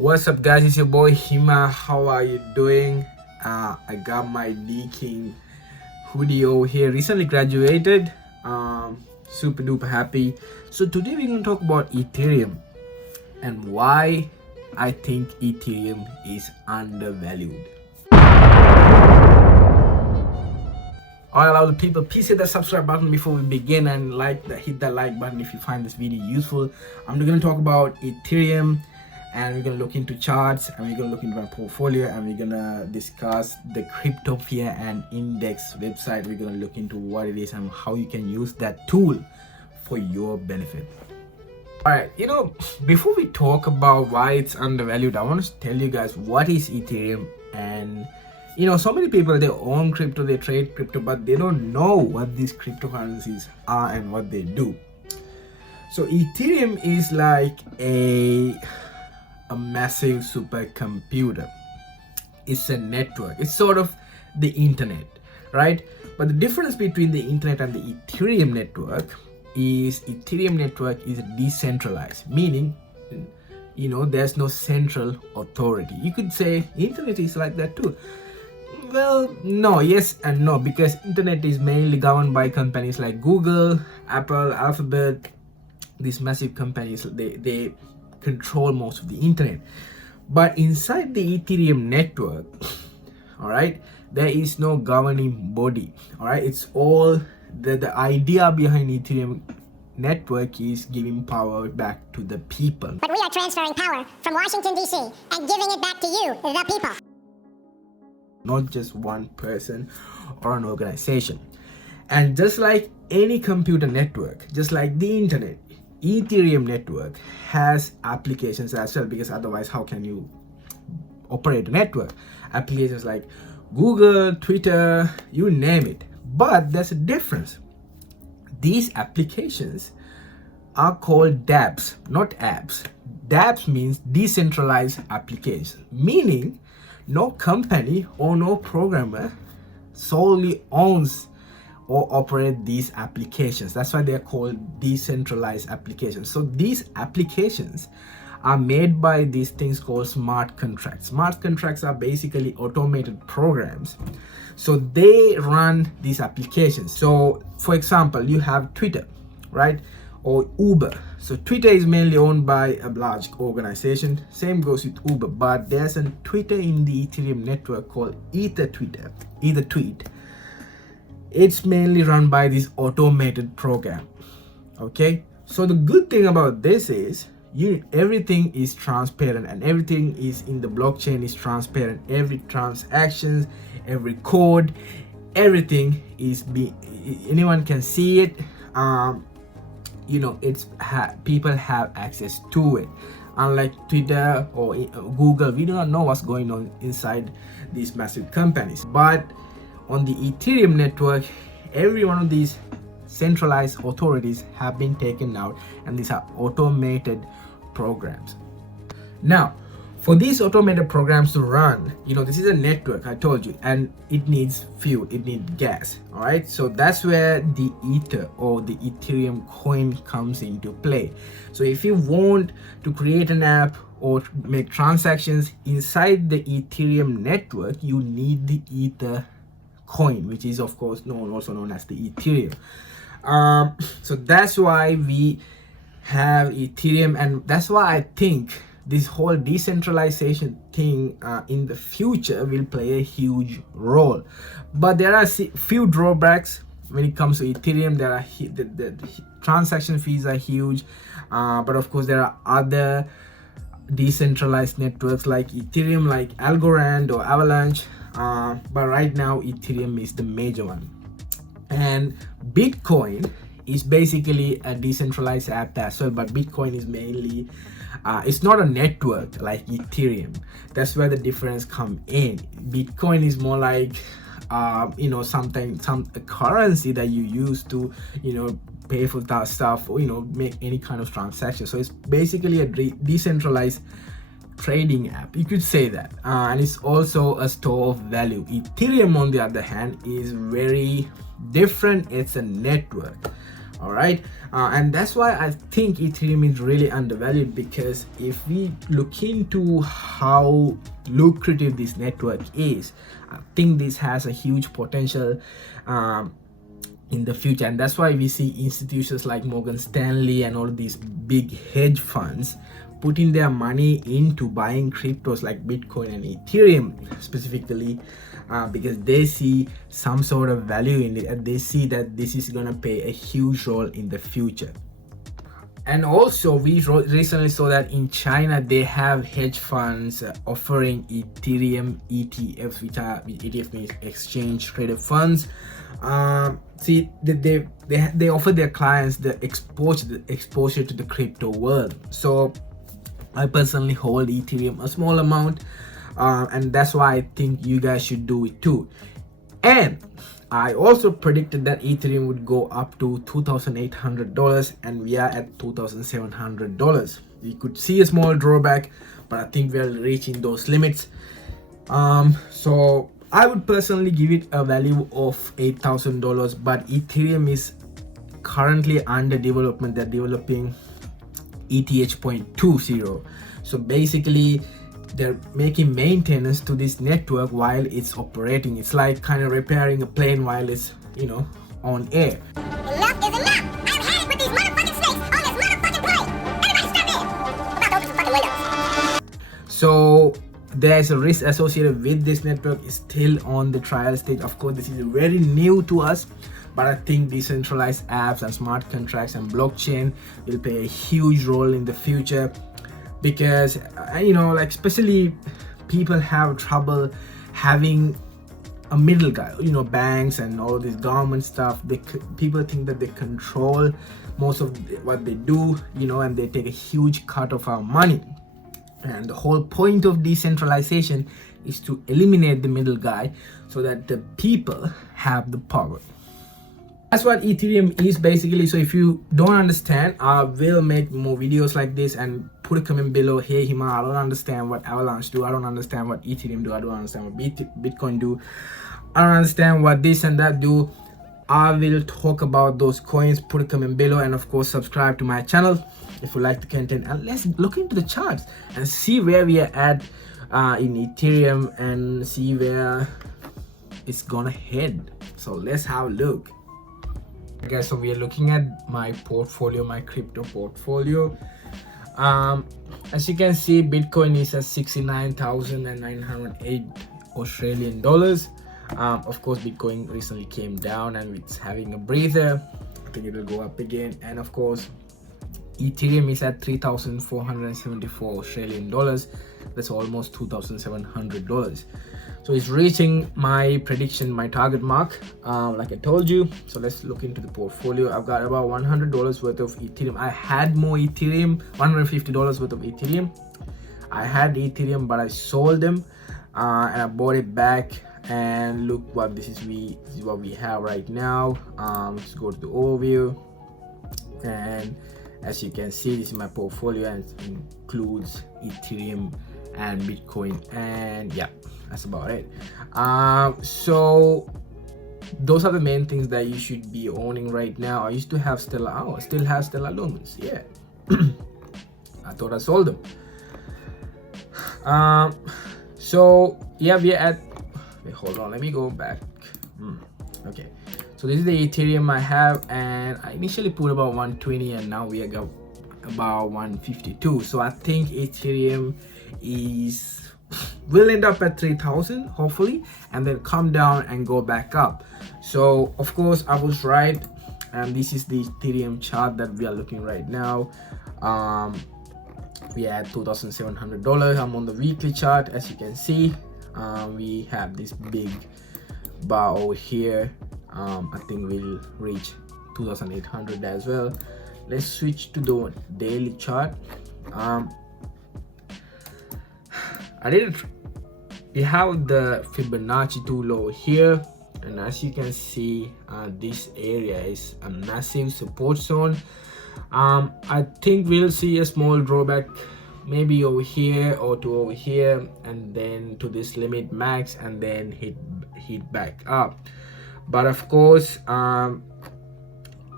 What's up, guys? It's your boy Hima. How are you doing? I got my D King hoodie over here. Recently graduated. Super duper happy. So today we're gonna talk about Ethereum and why I think Ethereum is undervalued. Alright, all the people, please hit the subscribe button before we begin and hit that like button if you find this video useful. I'm going to talk about Ethereum, and we're going to look into charts, and we're going to look into my portfolio, and we're going to discuss the Cryptopia and Index website. We're going to look into what it is and how you can use that tool for your benefit. Alright, before we talk about why it's undervalued, I want to tell you guys what is Ethereum. And so many people, they own crypto, they trade crypto, but they don't know what these cryptocurrencies are and what they do. So Ethereum is like a massive supercomputer. It's a network. It's sort of the internet, right? But the difference between the internet and the Ethereum network is Ethereum network is decentralized, meaning there's no central authority. You could say internet is like that too. Well, no, yes and no, because internet is mainly governed by companies like Google, Apple, Alphabet. These massive companies, they control most of the internet. But inside the Ethereum network, all right, there is no governing body. All right, it's all the idea behind Ethereum network is giving power back to the people. But we are transferring power from Washington, D.C. and giving it back to you, the people. Not just one person or an organization. And just like any computer network, just like the internet, Ethereum network has applications as well, because otherwise how can you operate a network? Applications like Google, Twitter, you name it. But there's a difference. These applications are called dApps, not apps. dApps means decentralized applications, meaning no company or no programmer solely owns or operate these applications. That's why they're called decentralized applications. So these applications are made by these things called smart contracts. Smart contracts are basically automated programs. So they run these applications. So for example, you have Twitter, right? Or Uber. So Twitter is mainly owned by a large organization. Same goes with Uber, but there's a Twitter in the Ethereum network called Ethertweet. It's mainly run by this automated program. Okay, so the good thing about this is everything is transparent, and everything is in the blockchain is transparent. Every transactions, every code, everything is anyone can see it. People have access to it. Unlike Twitter or Google, we do not know what's going on inside these massive companies. But on the Ethereum network, every one of these centralized authorities have been taken out, and these are automated programs. Now, for these automated programs to run, this is a network, I told you, and it needs fuel, it needs gas. All right, so that's where the Ether or the Ethereum coin comes into play. So if you want to create an app or make transactions inside the Ethereum network, you need the Ether coin, which is of course also known as the Ethereum. So that's why we have Ethereum, and that's why I think this whole decentralization thing in the future will play a huge role. But there are few drawbacks when it comes to Ethereum. There are the transaction fees are huge, but of course there are other decentralized networks like Ethereum, like Algorand or Avalanche, but right now Ethereum is the major one. And Bitcoin is basically a decentralized app as well, but Bitcoin is mainly it's not a network like Ethereum. That's where the difference come in. Bitcoin is more like some currency that you use to pay for that stuff, or make any kind of transaction. So it's basically a decentralized trading app, you could say that, and it's also a store of value. Ethereum, on the other hand, is very different. It's a network. All right, and that's why I think Ethereum is really undervalued, because if we look into how lucrative this network is, I think this has a huge potential in the future. And that's why we see institutions like Morgan Stanley and all these big hedge funds putting their money into buying cryptos like Bitcoin and Ethereum specifically, because they see some sort of value in it, and they see that this is going to play a huge role in the future. And also we recently saw that in China they have hedge funds offering Ethereum ETFs, which are ETF means exchange traded funds. See, they offer their clients the exposure to the crypto world. So I personally hold Ethereum a small amount, and that's why I think you guys should do it too. And I also predicted that Ethereum would go up to $2,800, and we are at $2,700. We could see a small drawback, but I think we are reaching those limits. So I would personally give it a value of $8,000, but Ethereum is currently under development. They're developing ETH 0.20. So basically they're making maintenance to this network while it's operating. It's like kind of repairing a plane while it's, on air. Enough is enough! I've had it with these motherfucking snakes on this motherfucking plane! Everybody step in! I'm about to open some fucking windows. So there's a risk associated with this network. Is still on the trial stage. Of course, this is very new to us, but I think decentralized apps and smart contracts and blockchain will play a huge role in the future, because like especially people have trouble having a middle guy. Banks and all this government stuff, people think that they control most of what they do, and they take a huge cut of our money. And the whole point of decentralization is to eliminate the middle guy so that the people have the power. That's what Ethereum is basically. So if you don't understand, I will make more videos like this, and put a comment below. Hey Hima, I don't understand what Avalanche do, I don't understand what Ethereum do, I don't understand what Bitcoin do, I don't understand what this and that do. I will talk about those coins. Put a comment below, and of course subscribe to my channel if you like the content. And let's look into the charts and see where we are at in Ethereum, and see where it's gonna head. So let's have a look. Okay, so we are looking at my portfolio, my crypto portfolio. As you can see, Bitcoin is at 69,908 Australian dollars. Of course, Bitcoin recently came down and it's having a breather. I think it will go up again. And of course, Ethereum is at 3,474 Australian dollars. That's almost $2,700. So it's reaching my prediction, my target mark, like I told you. So let's look into the portfolio. I've got about $100 worth of Ethereum. I had more Ethereum, $150 worth of Etheream. I had Ethereum, but I sold them, and I bought it back. And look what this is what we have right now. Let's go to the overview, and as you can see, this is my portfolio, and it includes Ethereum and Bitcoin, and yeah, that's about it. So those are the main things that you should be owning right now. I used to have Stellar. I still have Stellar Lumens. Yeah. I thought I sold them. So yeah, we're at, wait, hold on, let me go back. Okay, so this is the Ethereum I have, and I initially put about 120, and now we got about 152. So I think Ethereum will end up at 3,000 hopefully, and then come down and go back up. So of course I was right, and this is the Ethereum chart that we are looking right now. We are at $2,700. I'm on the weekly chart. As you can see, we have this big bar over here. I think we'll reach 2,800 as well. Let's switch to the daily chart. We have the Fibonacci tool over here, and as you can see, this area is a massive support zone. I think we'll see a small drawback, maybe over here or to over here, and then to this limit max, and then hit back up. But of course,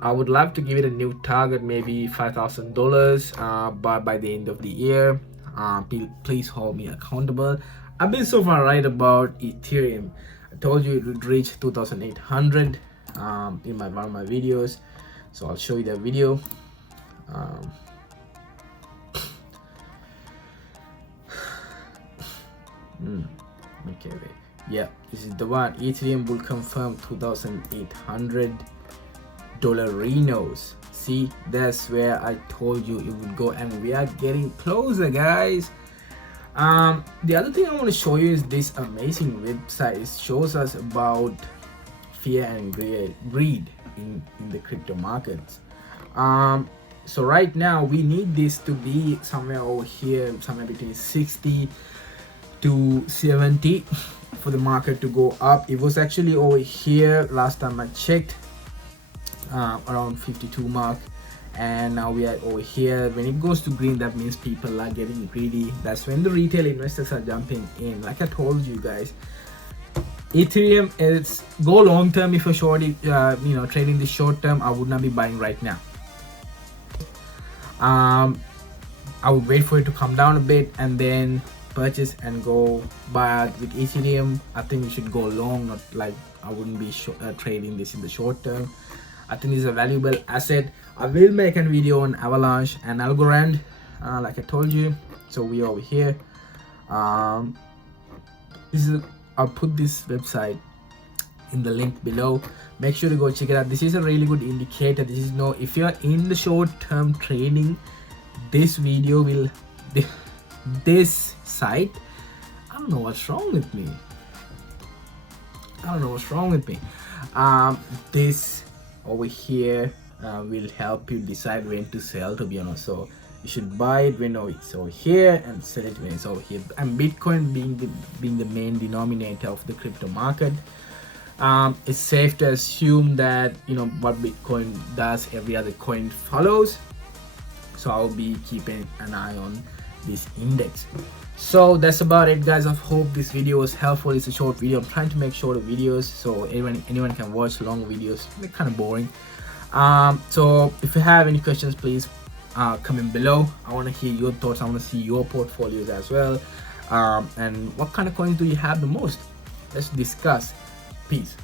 I would love to give it a new target, maybe $5,000, but by the end of the year. Please hold me accountable. I've been so far right about Ethereum. I told you it would reach 2,800 in one of my videos, so I'll show you the video. Okay, wait. Yeah, this is the one. Ethereum will confirm $2,800 Renos. See, that's where I told you it would go, and we are getting closer, guys. The other thing I want to show you is this amazing website. It shows us about fear and greed in the crypto markets. So right now we need this to be somewhere over here, somewhere between 60 to 70 for the market to go up. It was actually over here last time I checked, around 52 mark, and now we are over here. When it goes to green, that means people are getting greedy. That's when the retail investors are jumping in. Like I told you guys, Ethereum is go long term. If you're short, trading the short term, I would not be buying right now. I would wait for it to come down a bit and then purchase and go. But with Ethereum, I think we should go long. Not like I wouldn't be trading this in the short term. I think it's a valuable asset. I will make a video on Avalanche and Algorand, like I told you. So we are over here. I'll put this website in the link below. Make sure to go check it out. This is a really good indicator. This is if you're in the short-term trading, this video will this site. I don't know what's wrong with me. This over here will help you decide when to sell, to be honest. So you should buy it when it's over here and sell it when it's over here. And Bitcoin being the main denominator of the crypto market, it's safe to assume that what Bitcoin does, every other coin follows. So I'll be keeping an eye on this index. So that's about it, guys. I hope this video was helpful. It's a short video. I'm trying to make shorter videos so anyone can watch long videos. They're kind of boring. So if you have any questions, please comment below. I want to hear your thoughts. I want to see your portfolios as well. And what kind of coins do you have the most? Let's discuss. Peace.